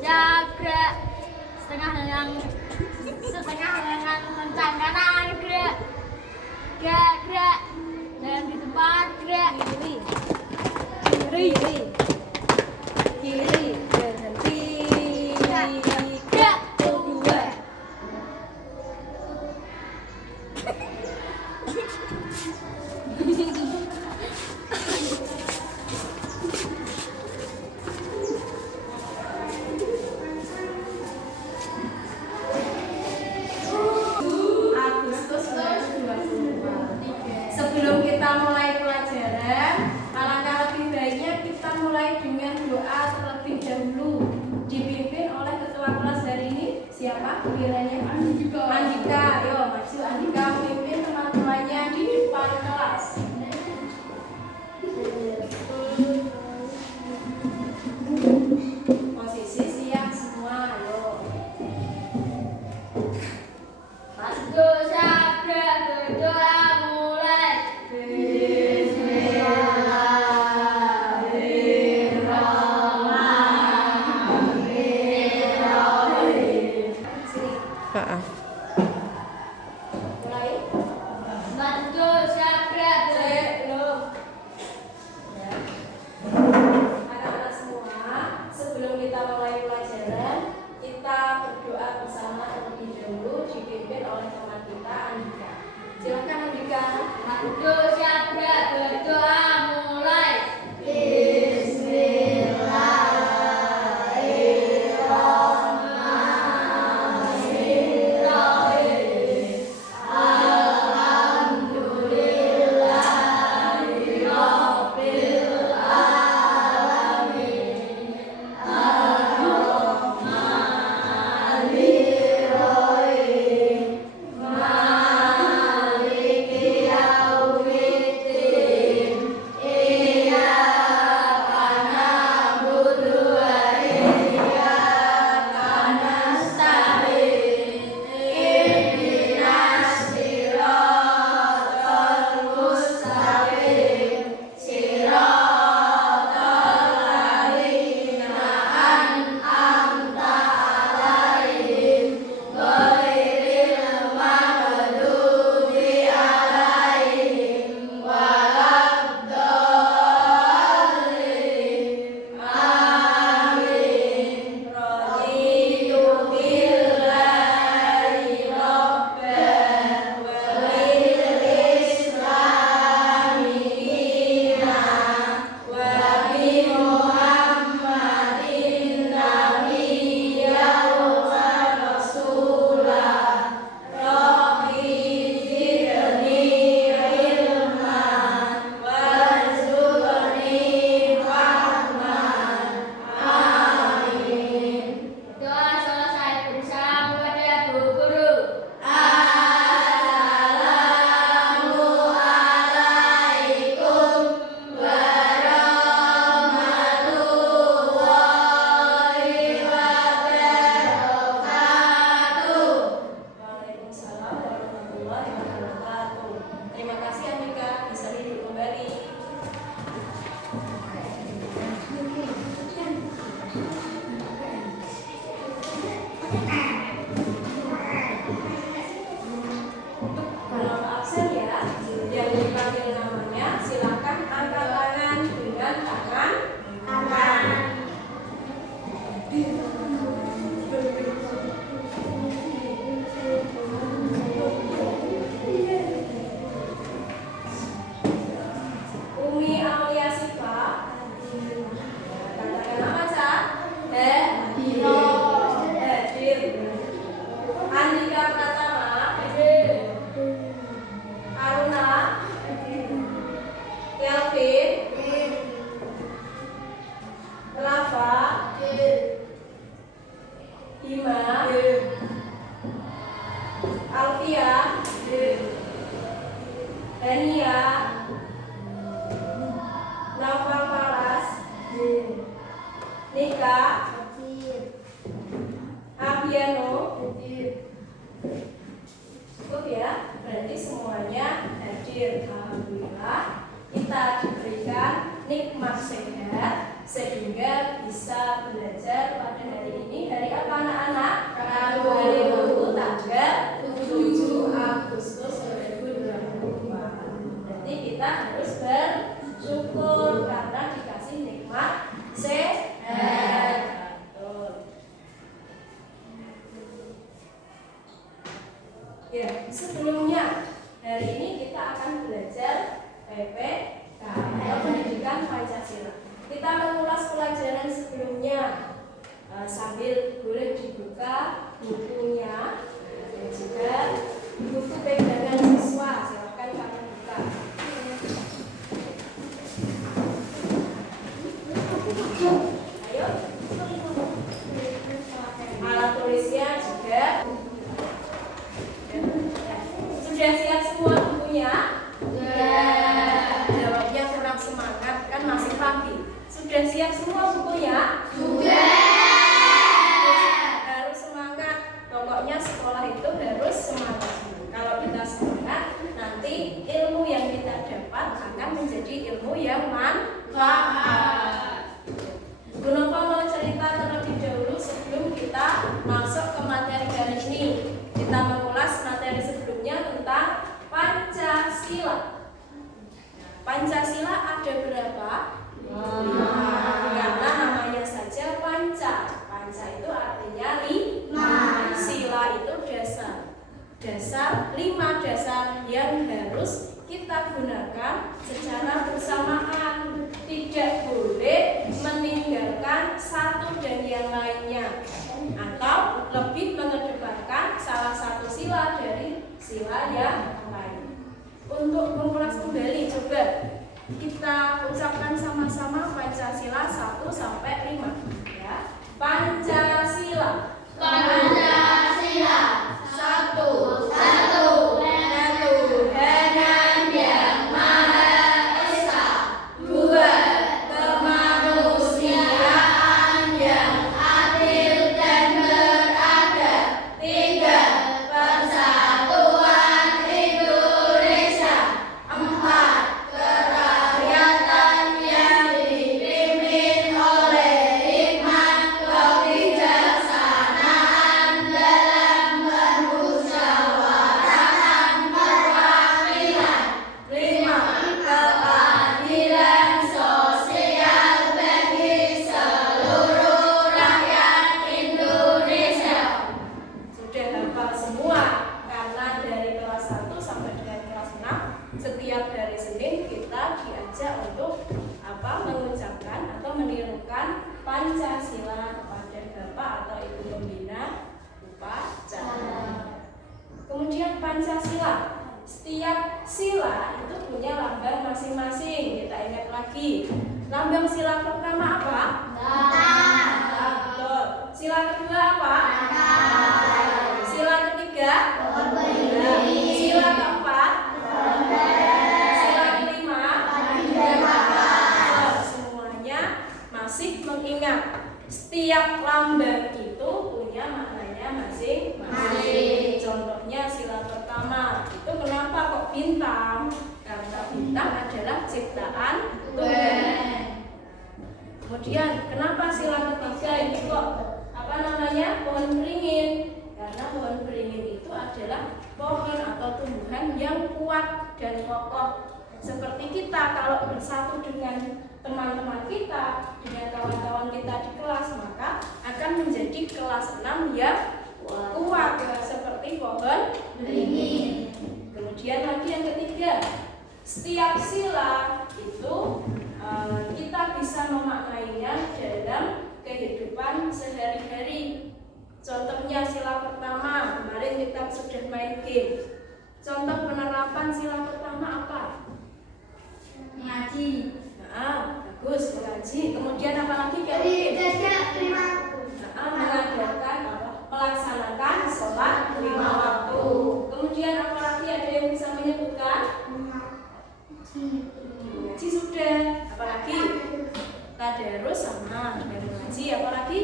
Jabrak setengah lengan mencang kanan gerak gerak dan di tempat gerak kiri berhenti gerak kedua Agustus 2022. Sebelum kita mulai pelajaran, alangkah lebih baiknya kita mulai dengan doa terlebih dahulu, dipimpin oleh ketua kelas hari ini. Siapa gilirannya? Andika. Ayo maju Andika, pimpin teman-temannya di depan kelas. Posisi siap semua. Ayo. Maju jabrak berdoa mulai Mulai. maju jabrak Belum. Anak-anak semua, sebelum kita mulai pelajaran, kita berdoa bersama terlebih dahulu, dipimpin oleh teman kita Andika. Silakan Andika. maju jabrak berdoa mulai doa selesai bersama kepada Bu Guru. Waalaikumsalam warahmatullahi wabarakatuh. Terima kasih Andika, bisa duduk kembali. Kalau absen ya, yang dipanggil namanya silakan angkat tangan dengan tangan kanan. Umi Aulia Siva. Katakan nama Cak. Hadir. Andika Pratama. Aruna. Kelvin. Rafa. Bima. Alfia. Dania. Naufal Faras. Nika. Abiano. Cukup ya, berarti semuanya hadir. Alhamdulillah kita diberikan nikmat sehat sehingga bisa belajar pada hari ini Sebelumnya, hari ini kita akan belajar PPKN Pendidikan Pancasila. Kita mengulas pelajaran sebelumnya sambil boleh dibuka bukunya dan juga buku pegangan siswa. Silakan kamu buka. Ayo. Alat tulisnya juga. Sudah siap semua bukunya? Jawabnya kurang semangat, kan masih pagi. Sudah siap semua bukunya? Harus semangat. Pokoknya sekolah itu harus semangat. Kalau kita semangat, nanti ilmu yang kita dapat akan menjadi ilmu yang manfaat. Bu Nova mau cerita terlebih dahulu sebelum kita masuk ke materi kali ini. Kita mengulas materi sebelumnya tentang Pancasila. Pancasila ada berapa? 5. Karena namanya saja Panca. Panca itu artinya 5. Sila itu dasar. Dasar 5 dasar yang harus kita gunakan secara bersamaan. Tidak boleh meninggalkan satu dan yang lainnya, atau lebih mengedepankan salah satu sila dari sila yang lain. Untuk mengulas kembali, coba kita ucapkan sama-sama Pancasila 1 sampai 5 ya. Pancasila. Pancasila. 1. Setiap hari Senin kita diajak untuk mengucapkan atau menirukan Pancasila kepada Bapak atau Ibu Pembina upacara. Kemudian Pancasila, setiap sila itu punya lambang masing-masing. Kita ingat lagi, lambang sila pertama apa? Betul. Sila kedua apa? Sila ketiga? Sila keempat? Sila kelima? Semuanya masih mengingat setiap lambang itu punya maknanya masing-masing. Contohnya sila pertama itu kenapa kok bintang? Karena bintang adalah ciptaan Tuhan. Kemudian kenapa sila ketiga ini kok pohon beringin? Karena pohon beringin itu adalah pohon atau tumbuhan yang kuat dan kokoh. Seperti kita kalau bersatu dengan teman-teman kita, dengan kawan-kawan kita di kelas, maka akan menjadi kelas 6 yang kuat seperti pohon beringin. Kemudian lagi yang ketiga, setiap sila itu kita bisa memaknainya dalam kehidupan sehari-hari. Contohnya sila pertama, kemarin kita sudah main game. Contoh penerapan sila pertama apa? Mengaji. Bagus, mengaji. Kemudian apa lagi? Mengadakan melaksanakan sholat 5 waktu. Kemudian apa lagi, ada yang bisa menyebutkan? Mengaji sudah. Apa lagi? Tadarus sama dengan mengaji. Apa lagi?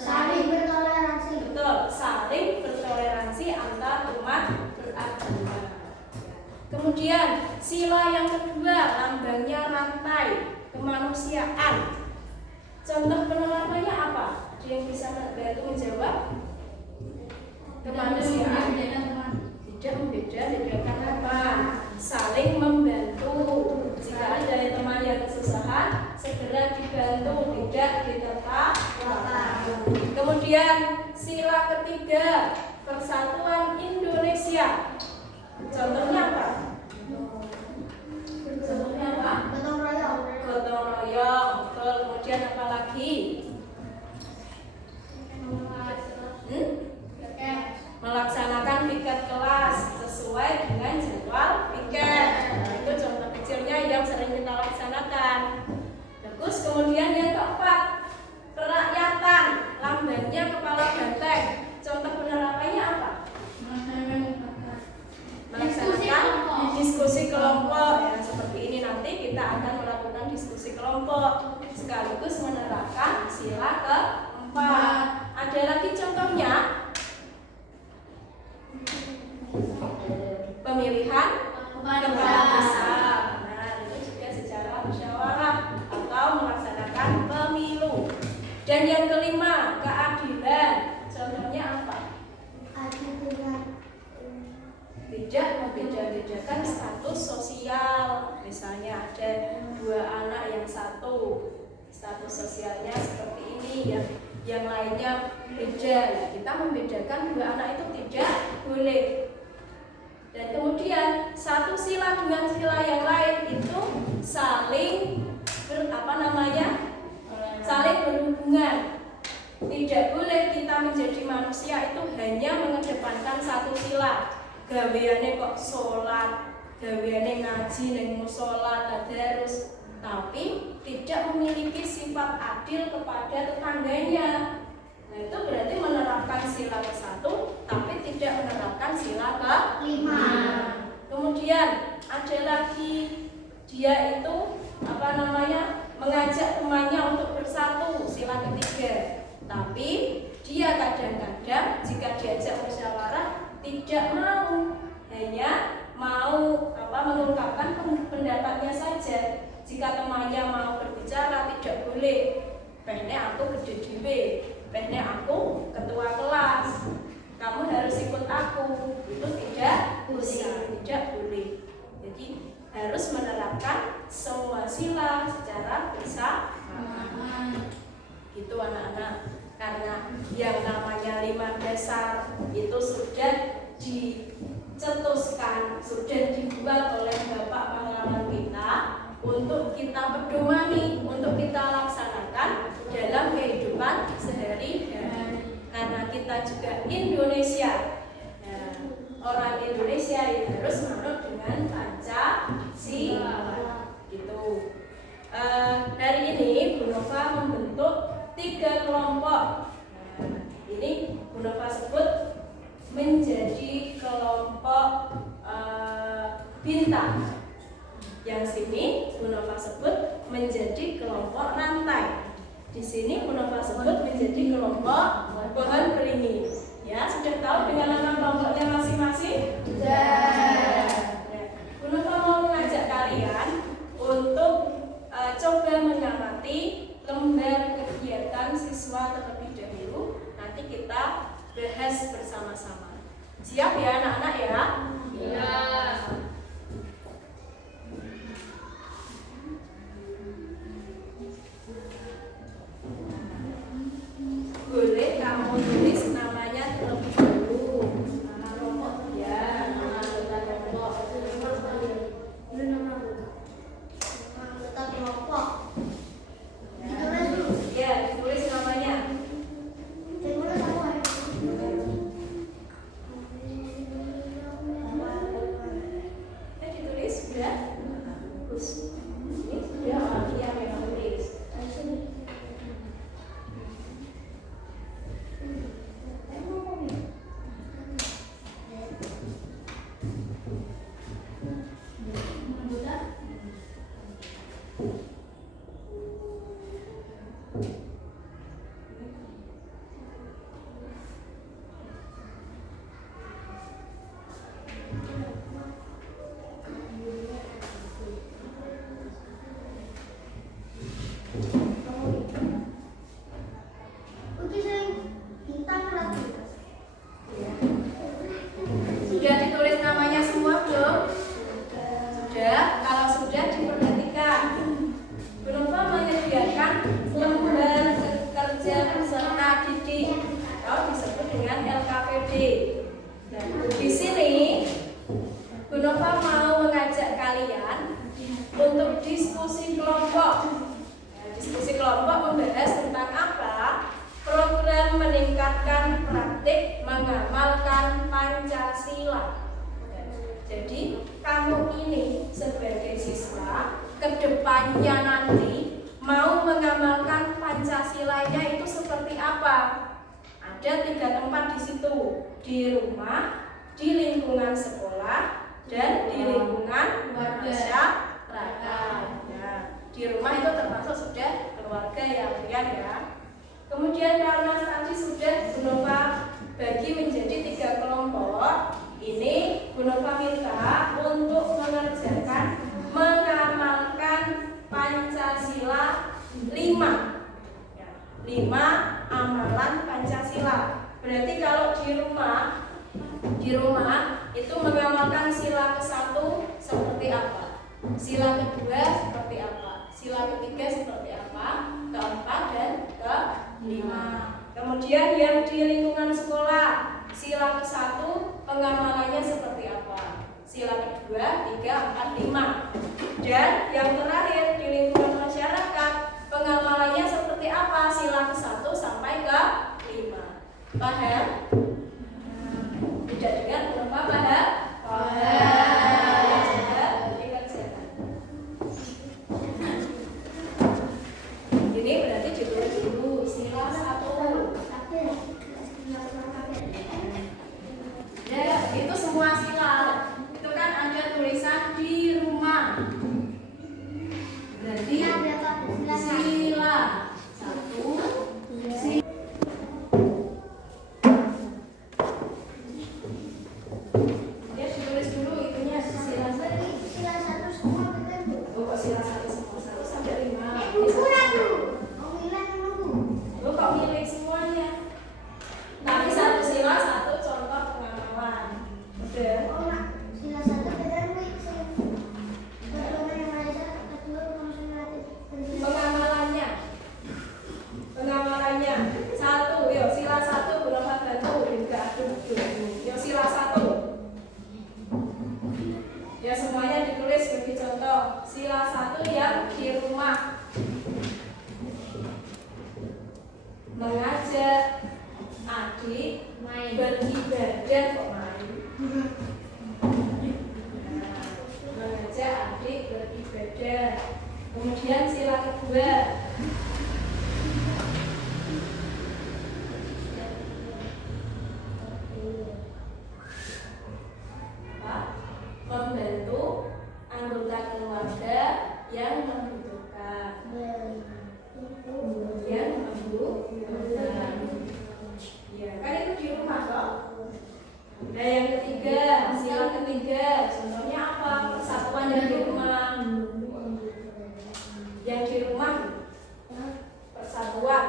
Saling bertoleransi. Betul, saling bertoleransi antar umat beragama. Kemudian sila yang kedua, lambangnya rantai kemanusiaan. Contoh penerapannya apa? Ada yang bisa membantu menjawab? Kemanusiaan tidak membedakan apa? Saling membantu. Jika ada teman yang kesusahan, segera dibantu, tidak diterpa. Kemudian sila ketiga, persatuan Indonesia. Indonesia. Contohnya apa? Contohnya apa? Gotong royong. Gotong royong. Betul. Kemudian apa lagi? Melaksanakan piket kelas sesuai dengan jadwal piket. Nah, itu contoh kecilnya yang sering kita laksanakan. Bagus. Kemudian yang keempat, kerakyatan, lambangnya kepala banteng. Contoh penerapannya apa? Melaksanakan diskusi kelompok. Ya, seperti ini nanti kita akan melakukan diskusi kelompok sekaligus menerapkan sila keempat. Ada lagi contohnya, pemilihan kepala desa. Nah, itu juga secara musyawarah atau melaksanakan pemilu. Dan yang kelima, keadilan. Contohnya apa? Tidak membeda-bedakan status sosial. Misalnya ada dua anak yang satu status sosialnya seperti ini, yang lainnya beda. Nah, kita membedakan dua anak itu tidak boleh. Dan kemudian satu sila dengan sila yang lain itu saling saling berhubungan. Tidak boleh kita menjadi manusia itu hanya mengedepankan satu sila. Gaweane kok sholat, gaweane ngaji neng musola tadarus, tapi tidak memiliki sifat adil kepada tetangganya. Nah, itu berarti menerapkan sila ke-1 tapi tidak menerapkan sila ke-5. Kemudian ada lagi, dia itu mengajak temannya untuk bersatu, sila ke-3. Tapi dia kadang-kadang jika diajak musyawarah tidak mau, hanya mau mengungkapkan pendapatnya saja. Jika temannya mau berbicara tidak boleh. Pehne aku gede dhewe, pehne aku ketua kelas, kamu harus ikut aku. Itu tidak boleh. Jadi harus menerapkan semua sila secara bersama. Gitu anak-anak. Karena yang namanya 5 dasar itu sudah dicetuskan, sudah dibuat oleh Bapak pahlawan kita untuk kita pedomani, untuk kita laksanakan dalam kehidupan sehari-hari. Karena kita juga Indonesia, nah, orang Indonesia yang harus manut dengan Pancasila. Gitu. Hari ini Bu Nova membentuk 3 kelompok. Nah, ini Bu Nova sebut menjadi kelompok bintang. Yang sini Bu Nova sebut menjadi kelompok rantai. Di sini Bu Nova sebut menjadi kelompok pohon beringin. Ya, sudah tahu dengan nama kelompoknya masing-masing? Sudah. Nah, Bu Nova mau mengajak kalian untuk coba mengamati lembar kegiatan siswa terlebih dahulu. Nanti kita bahas bersama-sama. Siap ya anak-anak ya? Iya. Boleh kamu tulis namanya terlebih dahulu. Nama kelompok ya, nama anggota kelompok. Anggota kelompok. Ya, ditulis namanya. Ditulis sudah? Bagus. Ini sudah orang yang memang tulis. Sudah ditulis namanya semua belum? Sudah. Kalau sudah diperhatikan. Bu Nova menyediakan lembar kerja peserta didik atau disebut dengan LKPD. Nah, di sini Nova mau mengajak kalian untuk diskusi kelompok. Diskusi kelompok membahas tentang apa? Program meningkatkan praktik mengamalkan Pancasila. Jadi kamu ini sebagai siswa kedepannya nanti mau mengamalkan Pancasilanya itu seperti apa? Ada 3 tempat di situ, di rumah, di lingkungan sekolah, dan di lingkungan masyarakat. Nah, di rumah itu termasuk sudah keluarga ya, ya. Kemudian karena tadi sudah Bu Nova bagi menjadi 3 kelompok, ini Bu Nova minta untuk mengerjakan mengamalkan Pancasila 5. 5 amalan Pancasila. Berarti kalau di rumah itu mengamalkan sila ke-1 seperti apa? Sila kedua seperti apa? Sila ketiga seperti apa? Keempat dan kelima. Kemudian yang di lingkungan sekolah, sila ke-1 pengamalannya seperti apa? Sila kedua, 3, 4, 5. Dan yang terakhir di lingkungan masyarakat, pengamalannya seperti apa? Sila ke-1 sampai ke-5. Paham? Tidak dengar berapa paham? Paham. Dikerjakan. Ini berarti ditulis dulu sila 1. Ya, itu semua sila. Itu kan ada tulisan di rumah. Berarti sila 1. Sila 1 yang di rumah, mengajak adik beribadah kok main. Mengajak adik beribadah. Kemudian sila kedua, membantu anggota keluarga yang membutuhkan. Ya, kan itu di rumah toh. Nah, yang ketiga, sila ketiga, contohnya apa? Persatuan yang di rumah. Yang di rumah persatuan.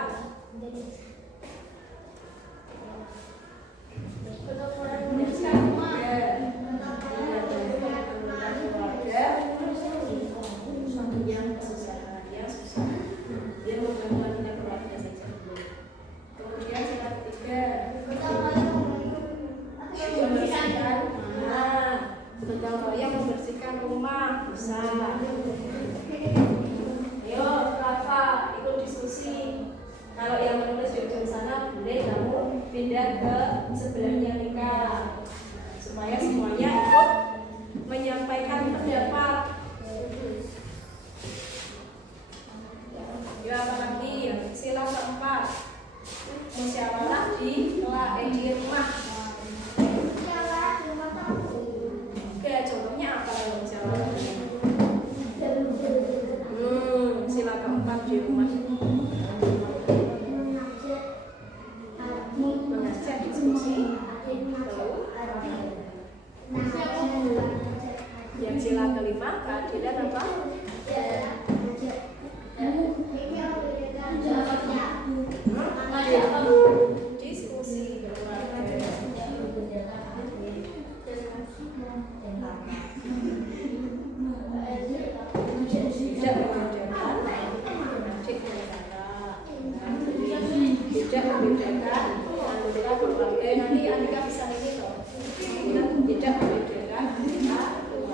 Membersihkan rumah bisa. Ayo Rafa, ikut diskusi. Kalau yang menulis di ujung sana boleh kamu pindah ke sebelahnya Nika, supaya semuanya ikut menyampaikan pendapat. Ya, apalagi sila keempat, musyawarah di rumah. Contohnya apa yang musyawarah? Sila keempat di rumah. Mengajak diskusi. Yang sila kelima, keadilan apa? Diskusi. Tidak membedakan anggota keluarga. Nanti Andika bisa ini loh. Tidak membedakan anggota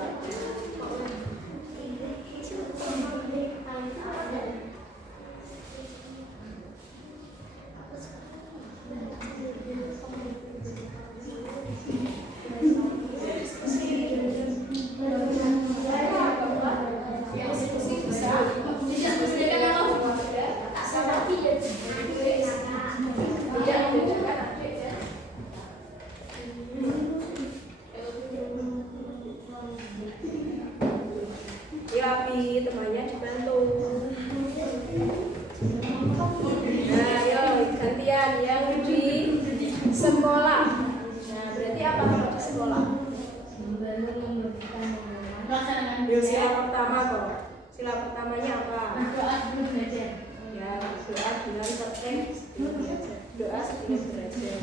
Sila pertamanya apa? Doa sebelum belajar. Ya, doa bulan sebelum belajar. Doa sebelum belajar.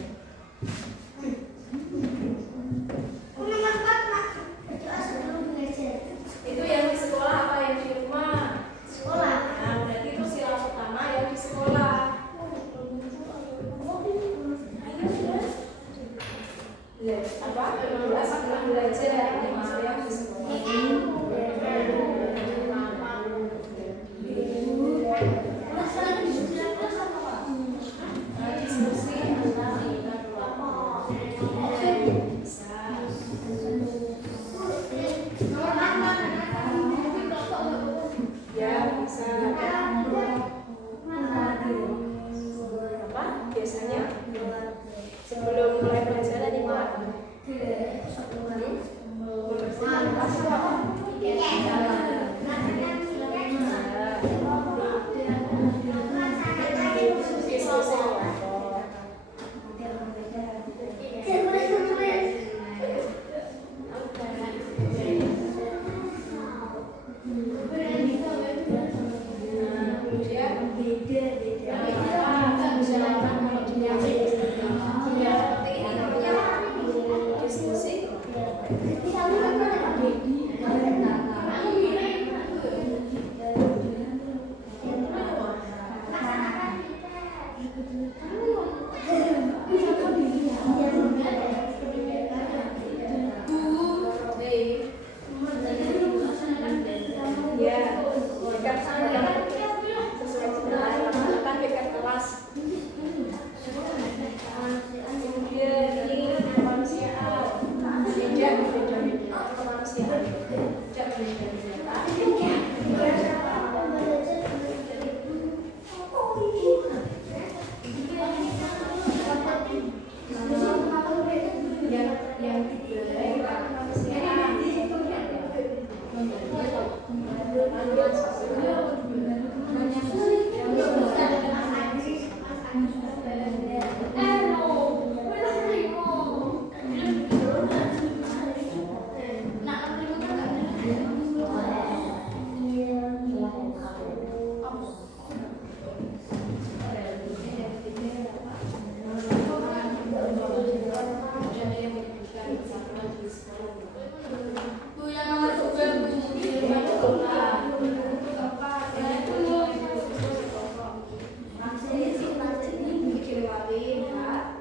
Itu yang di sekolah apa yang di rumah? Sekolah. Nah, berarti itu sila pertama yang di sekolah. Apa? Doa sebelum belajar. Maksudnya yang di sekolah. Diskusi antar minat ulama. Bisa. Ya, bisa. Apa? Biasanya sebelum mulai pelajaran itu apa? Membersihkan kelas itu apa?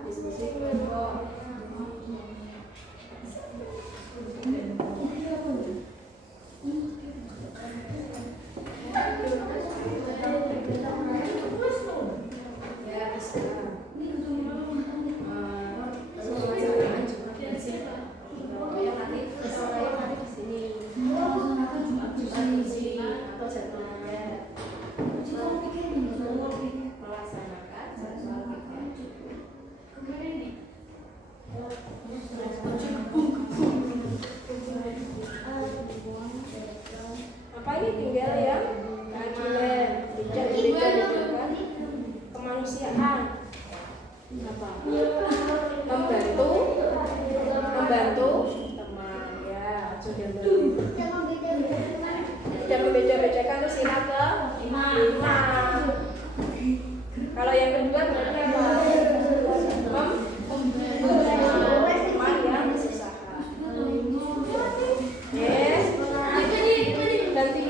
Diskusi kelompok. Apa ini tinggal ya? Keadilan, dijadikan kemanusiaan. Apa? Membantu teman ya. Tidak membeda-bedakan itu sila ke-5. Kalau yang kedua berarti apa? Teman yang berusaha. Yes. Ganti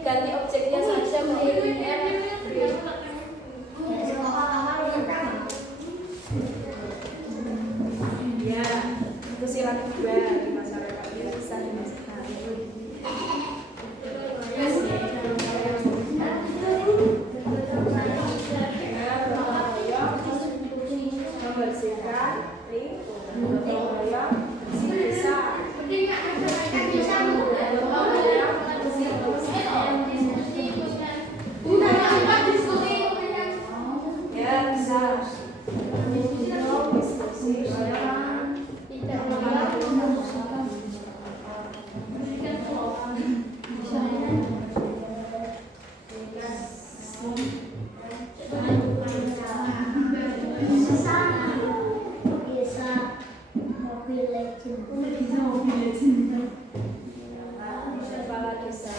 Ganti objeknya saja menjadi ya, itu sila kedua di masyarakat ini bisa dimasukkan. Membersihkan lingkungan, bersih besar. Kepala desa.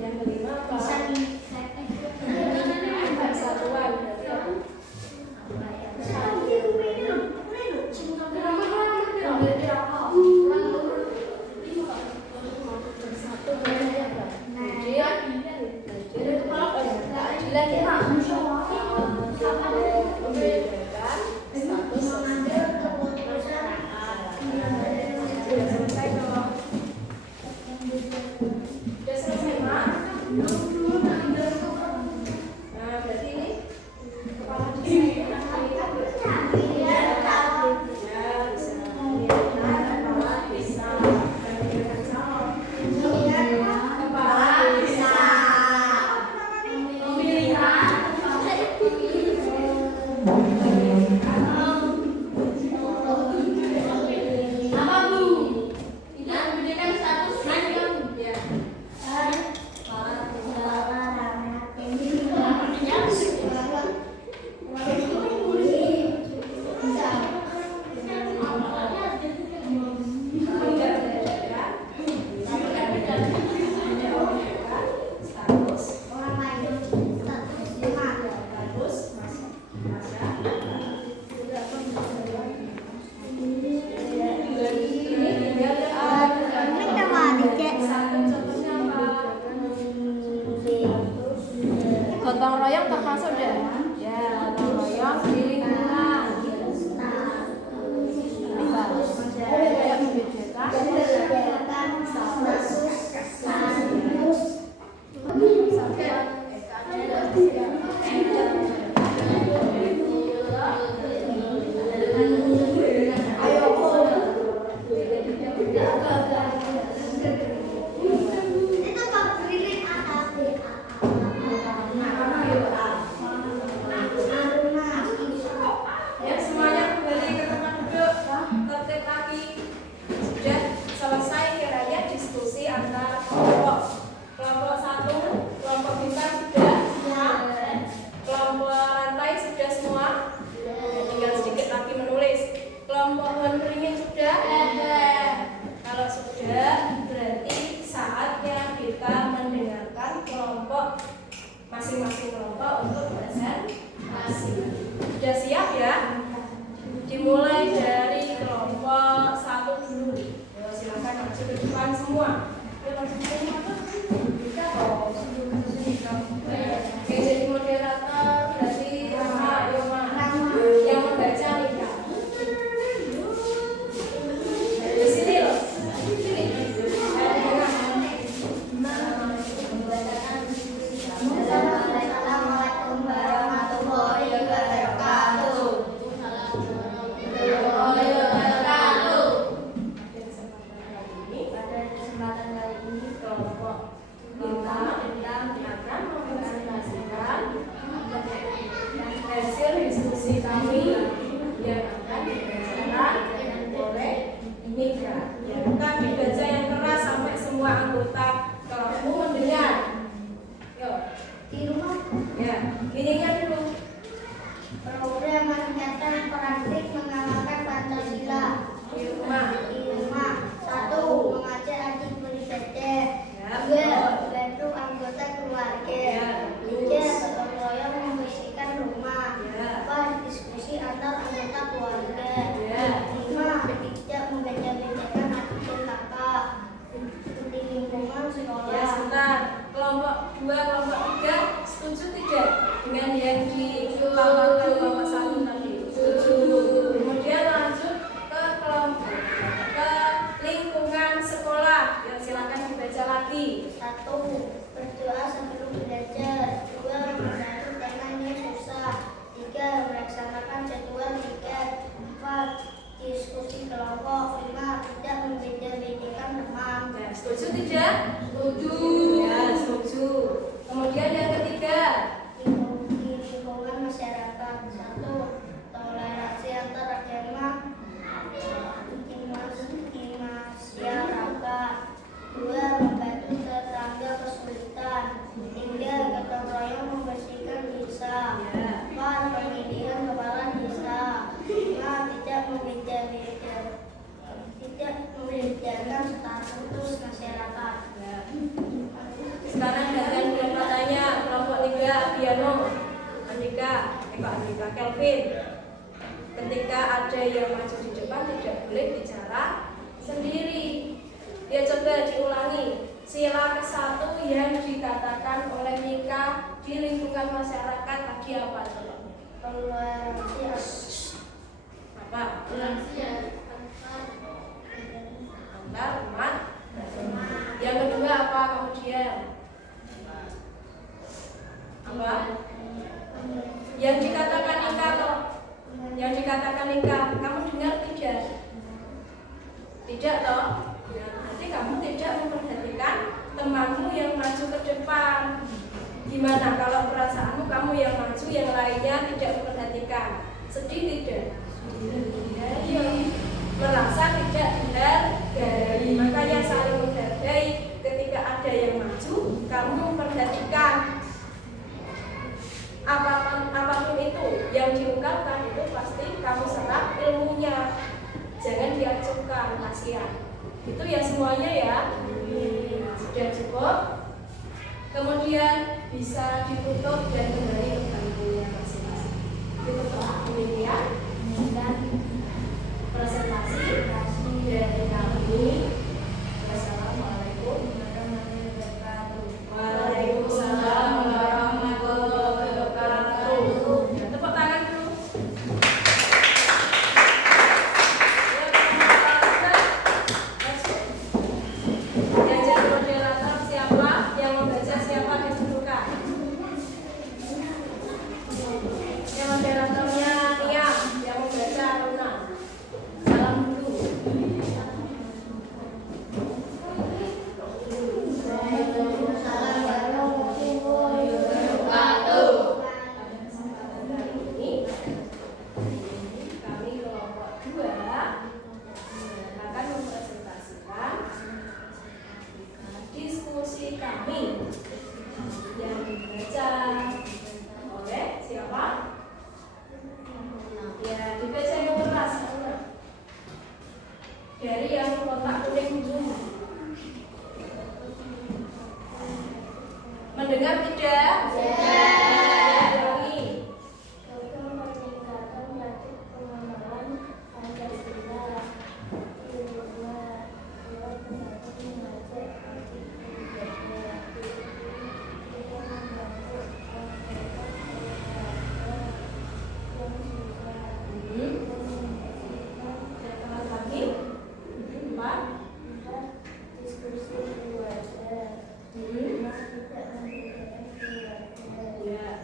Yang kelima apa? Persatuan. Gotong royong termasuk deh. Ya, gotong royong di lingkungan. Tidak membedakan masing-masing kelompok untuk presentasi. Sudah siap ya? Dimulai dari kelompok 1 dulu. Silakan maju ke depan semua. Oke, jadi moderator berarti yang membaca Lika. Di sini loh. Assalamualaikum warahmatullahi wabarakatuh. Pada kesempatan kali ini kelompok tidak? Ya, tapi baca yang keras sampai semua anggota kelasmu mendengar. Yuk. Di rumah. Ya, ininya dulu. Program meningkatkan praktik mengamalkan Pancasila. Di rumah. Di rumah. 1. Mengajar adik beribadah. Ya, 2. Bantu anggota keluarga. Ya. 3. Gotong royong membersihkan rumah. Ya. 4. Diskusi antar anggota keluarga. Ya. 5. Tidak membeda-bedakan adik dan kakak di lingkungan sekolah. Ya, sebentar. Kelompok 2, kelompok 3 setuju tidak dengan yang dipaparkan kelompok 1 tadi? Setuju. Kemudian lanjut ke kelompok ke lingkungan sekolah. Ya, silakan dibaca lagi. 1. Berdoa sebelum belajar. 2. Membantu teman yang susah. 3. Melaksanakan jadwal tiket. 4. Diskusi kelompok. 5. Tidak membeda-bedakan teman. Ya, setuju tidak? Setuju. Ya, setuju. Kemudian yang ketiga. Di lingkungan masyarakat. 1. Toleransi antar agama di masyarakat. 2. Membantu tetangga kesulitan. 3. Gotong royong membersihkan desa. Ya. 4. Pemilihan kepala desa. 5. Tidak membedakan status masyarakat. Ya. Sekarang gantian kelompoknya. Kelompok 3 Abiano, Andika, Kelvin. Ketika ada yang maju di depan tidak boleh bicara sendiri. Ya, coba diulangi. Sila ke-1 yang dikatakan oleh Mika di lingkungan masyarakat tadi apa coba? Toleransi Apa? Antar umat. Yang kedua apa kemudian? Apa? Yang dikatakan Nika toh? Yang dikatakan Nika, kamu dengar tidak? Tidak toh? Ya, berarti kamu tidak memperhatikan temanmu yang maju ke depan. Gimana kalau perasaanmu kamu yang maju, yang lainnya tidak memperhatikan? Sedih tidak? Ya, merasa tidak dihargai. Makanya saling menghargai. Ketika ada yang maju, kamu memperhatikan. Apapun itu yang diungkapkan itu pasti kamu serap ilmunya. Jangan diacuhkan, kasihan. Itu ya semuanya ya. Sudah cukup. Kemudian bisa ditutup dan kembali ke bangkunya masing-masing. Ditutup demikian dan presentasi dari kami. Wassalamualaikum warahmatullahi wabarakatuh. Waalaikumsalam warahmatullahi wabarakatuh. Tepuk tangan dulu. Yang jadi moderator siapa? Yang membaca siapa ditentukan. Yang moderatornya Nia, yang membaca Luna. Salam dulu. Waalaikumsalam warahmatullahi wabarakatuh. Pada kesempatan kali ini kami kelompok 2 akan mempresentasikan diskusi kami yang dibaca oleh siapa? Ya, dibaca yang keras dari yang kotak kuning dulu. Mendengar tidak? Ulangi. Program peningkatan praktik pengenalan Pancasila. Di rumah. 2. Membantu mengajar adik beribadah. 3. Membantu anggota keluarga yang susah. Yang keras lagi. 4. 4. Diskusi keluarga. 5. Tidak membedakan keluarga. Ya.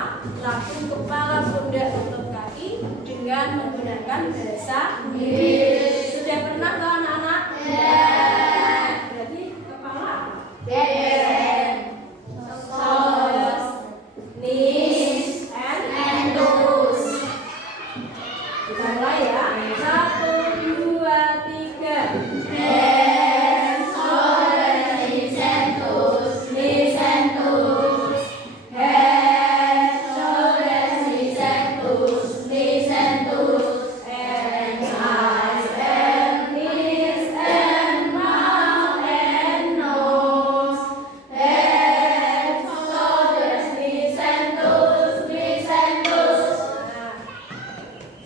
pertama, lambung kepala, pundak, lutut, kaki dengan menggunakan bahasa Inggris. Sudah pernah toh anak-anak? Berarti kepala shoulders, knees, and toes. Kita mulai ya. 1, 2, 3. Head, shoulders, knees and toes. Knees and toes. Head, shoulders, knees and toes. Knees and toes. And eyes and ears and mouth and nose. Head, shoulders, knees and toes. Knees and toes.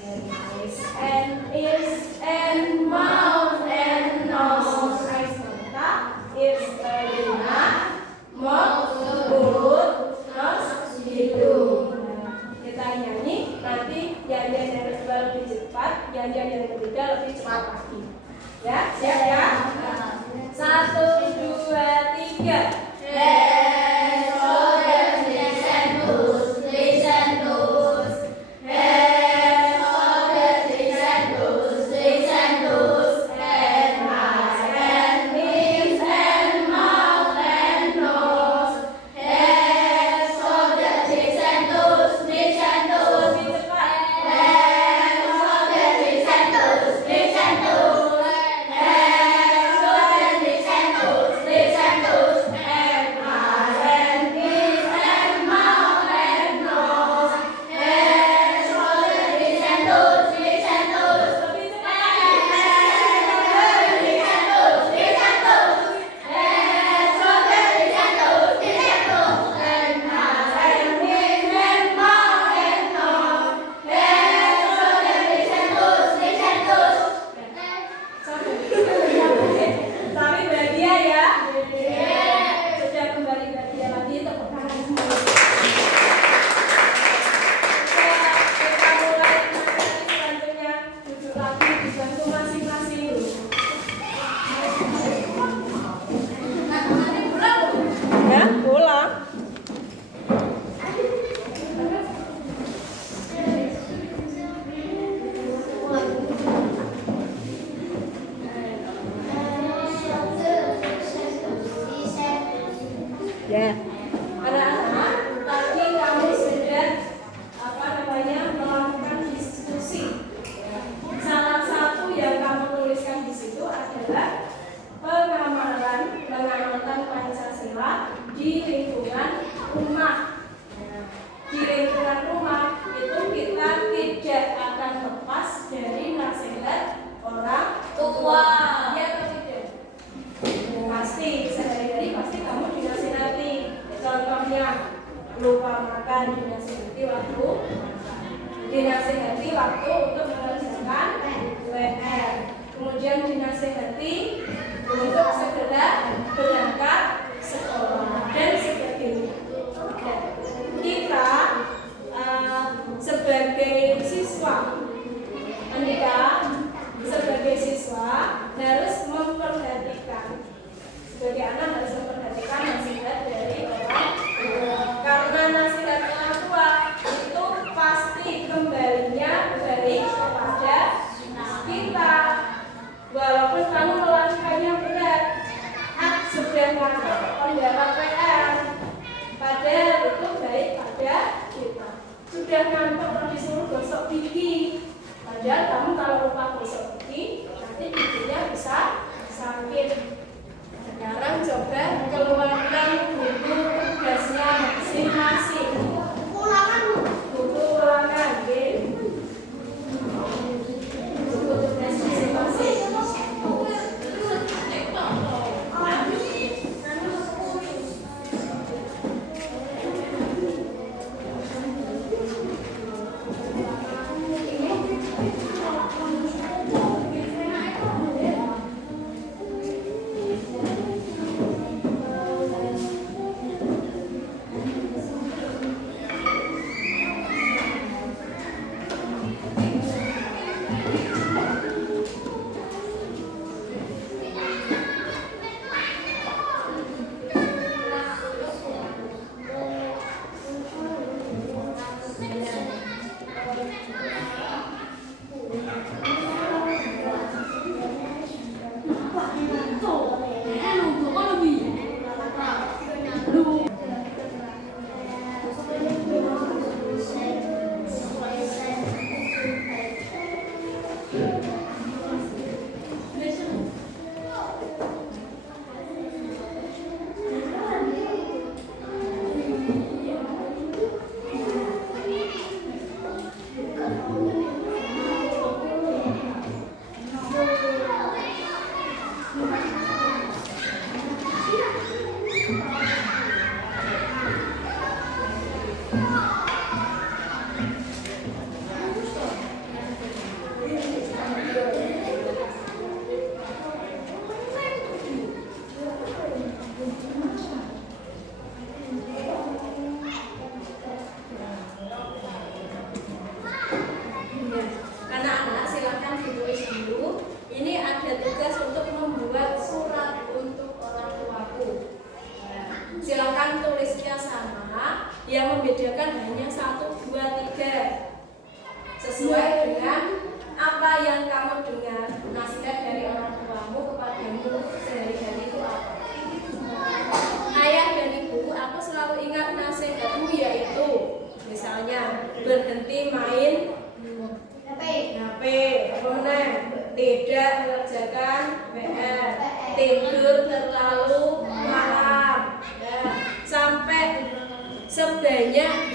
And eyes and ears and mouth and nose. Eyes mata, ears telinga, mouth mulut, nose hidung. Kita nyanyi, nanti Yanyan yang kedua lebih cepat, Yanyan yang ketiga lebih cepat lagi. Ya, siap ya? 1, 2, 3. Head, shoulders, knees and toes. Knees and toes. Head, shoulders, knees and toes. Knees and toes. And eyes and ears and mouth and nose. Head, shoulders, knees and toes. Knees and toes. Lebih cepat. Head, shoulders, knees and toes. Knees and toes. Head, shoulders, knees and toes. Knees and toes. And eyes and ears and mouth and nose. Head, shoulders, knees and toes. Knees and toes. Lebih cepat. Head, shoulders, knees and toes. Knees and toes. Head, shoulders, knees and toes. Knees and toes. And eyes and ears and mouth and nose. Head, shoulders, knees and toes. Knees and toes. Tapi bahagia ya. Sudah kembali bahagia lagi, tepuk tangan semua. Kita mulai materi selanjutnya. Duduk lagi di bangku masing-masing. Ya, pulang. Ya, anak-anak, tadi kamu sudah melakukan diskusi. Salah satu yang kamu tuliskan di situ adalah mengamalkan Pancasila di lingkungan rumah. Di lingkungan rumah itu kita tidak akan lepas dari nasihat orang tua. Ya atau tidak? Pasti, sehari-hari pasti kamu dinasihati. Contohnya, lupa makan dinasihati waktu makan. Dinasihati waktu untuk mengerjakan PR. Kemudian dinasihati untuk segera berangkat sekolah dan sebagainya. Kita sebagai siswa, harus memperhatikan. Sebagai anak harus memperhatikan nasihat dari orang tua. Karena nasihat orang tua itu pasti kembalinya baik kepada kita. Walaupun kamu melakukannya berat, sudah nggak mendapat PR,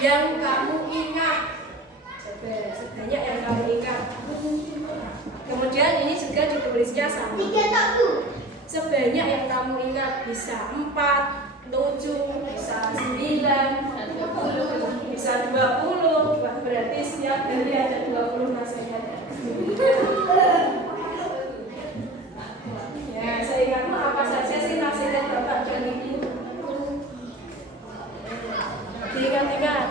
yang kamu ingat. Sebanyak yang kamu ingat. Kemudian ini juga ditulisnya sama. Sebanyak yang kamu ingat, bisa 4, 7, bisa 9, bisa 20. Berarti setiap hari ada 20 nasihat. Ya, saya ingatmu apa saja sih nasihat Bapak dan Ibu? Diingat-ingat.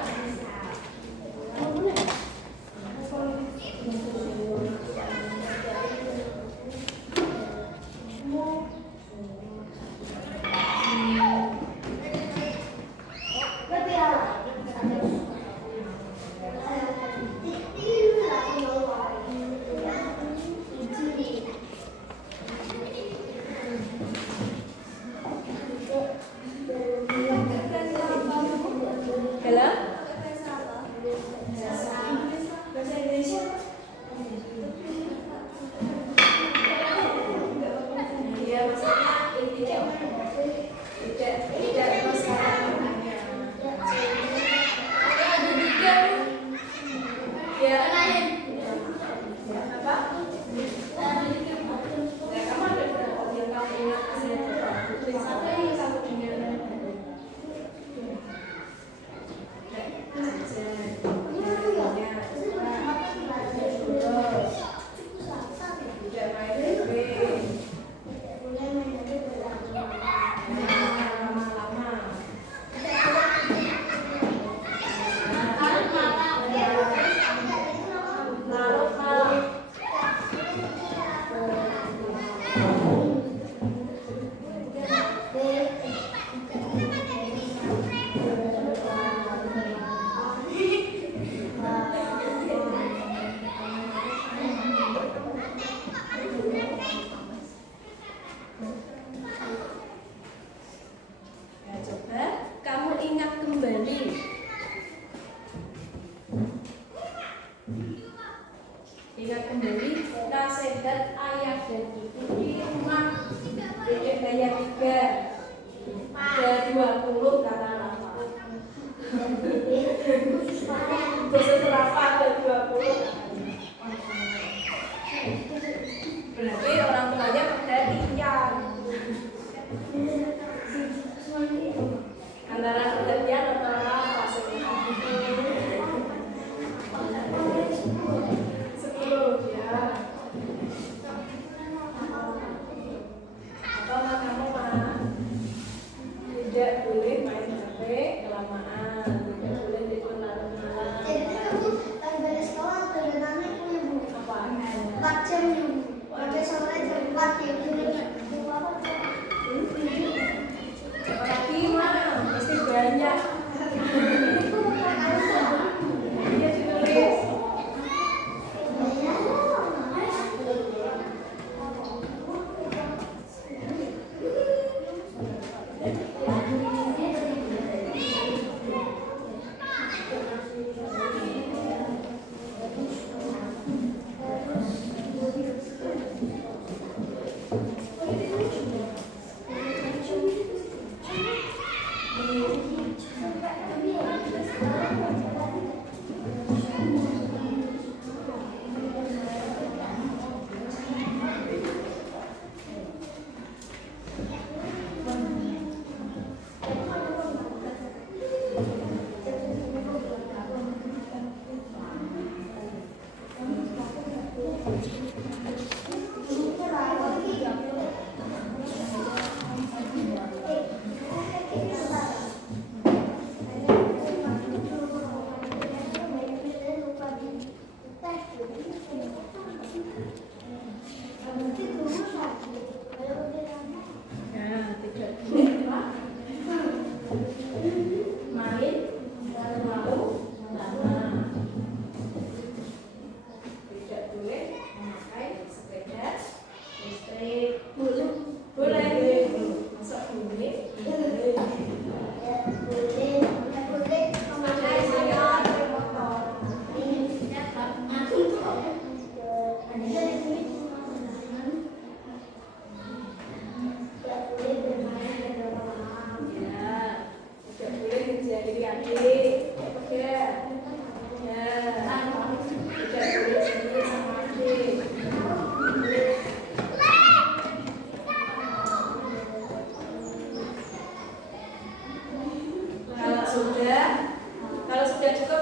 Ingat kembali nasihat ayah dan ibu di rumah. Dedek bayar 3, ada 20 kata lama. Khusus berapa ada 20? Berarti orang tuanya perhatian. Antara perhatian atau apa sih? 10 ya. Apa kamu mah?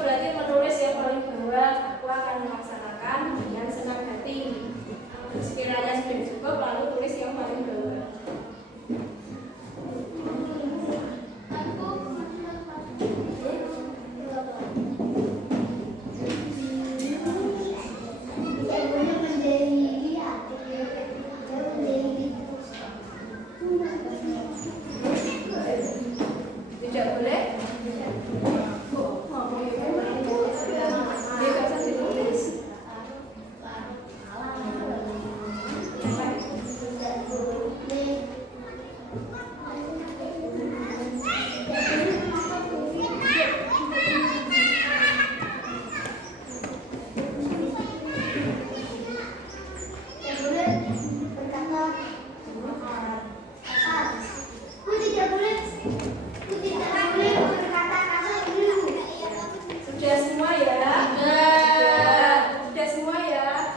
berarti menulis yang paling bawah. Aku akan melaksanakan dengan senang hati. Sekiranya sudah cukup, lalu tulis yang paling bawah. Tidak boleh? Bebas ditulis. Sudah semua ya? Sudah semua ya?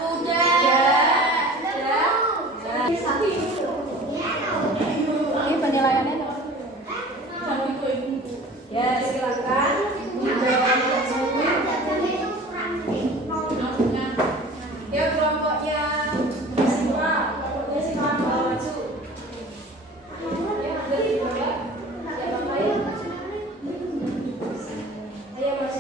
Ini penilaiannya dong. Ya, silakan. Ya, kelompoknya semua. Kelompoknya semua maju. Ya, dari bawah. Siapa lain? Ayo, Mas.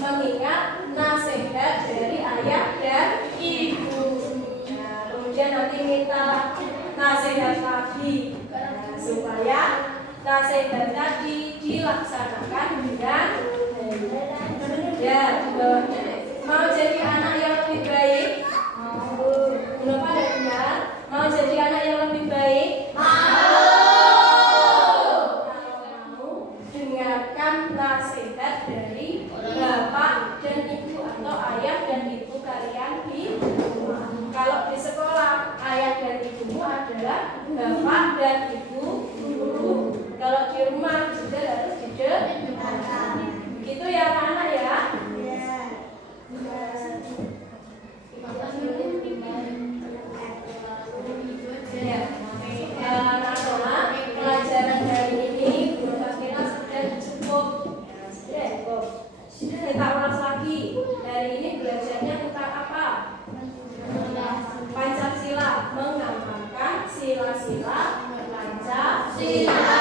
mengingat nasihat dari ayah dan ibu. Nah, kemudian nanti minta nasihat lagi supaya nasihat tadi dilaksanakan dengan ya mau jadi anak yang lebih baik. Belum pada dengar? Mau jadi anak yang lebih baik? Dengarkan nasihat dari bapak dan ibu atau ayah dan ibu kalian di rumah. Kalau di sekolah ayah dan ibumu adalah bapak dan ibu guru. Kalau di rumah juga harus didengarkan. Begitu ya anak-anak ya. Nah, pelajaran hari ini belum pastilah sudah cukup. Kita ulas lagi. Hari ini belajarnya tentang apa? Pancasila, mengamalkan sila-sila Pancasila.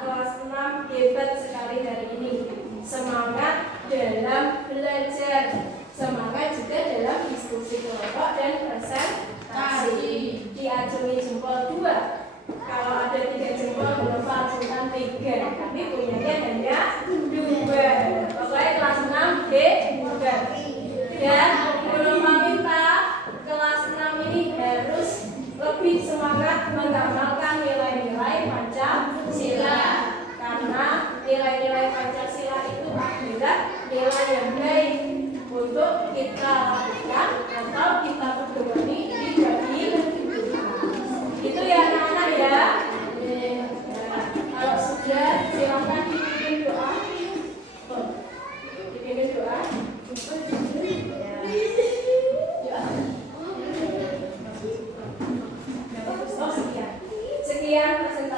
Kelas 6 hebat sekali hari ini. Semangat dalam belajar, semangat juga dalam diskusi kelompok dan presentasi. Diacungi jempol 2. Kalau ada 3 jempol belum langsungkan 3, tapi punyanya hanya 2. Pokoknya kelas 6 hebat. Dan belum meminta kelas 6 ini harus lebih semangat mengamalkan nilai-nilai Pancasila. Karena nilai-nilai Pancasila itu adalah nilai yang baik untuk kita lakukan atau kita pedomani di kehidupan. Itu ya anak-anak ya. Kalau sudah silakan dipimpin doa. Dipimpin doa. Sekian presentasi